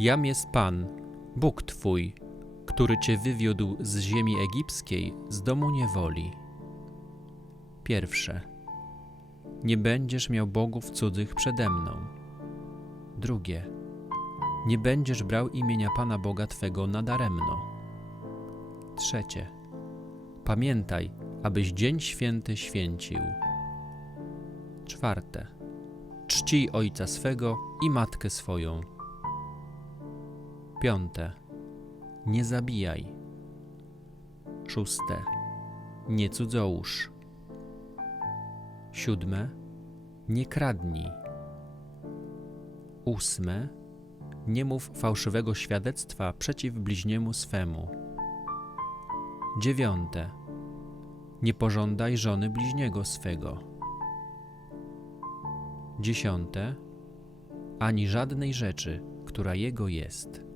Jam jest Pan, Bóg Twój, który Cię wywiódł z ziemi egipskiej, z domu niewoli. Pierwsze. Nie będziesz miał bogów cudzych przede mną. Drugie. Nie będziesz brał imienia Pana Boga Twego nadaremno. Trzecie. Pamiętaj, abyś dzień święty święcił. Czwarte. Czcij ojca swego i matkę swoją. Piąte. Nie zabijaj. Szóste. Nie cudzołóż. Siódme. Nie kradnij. Ósme. Nie mów fałszywego świadectwa przeciw bliźniemu swemu. Dziewiąte. Nie pożądaj żony bliźniego swego. Dziesiąte. Ani żadnej rzeczy, która jego jest.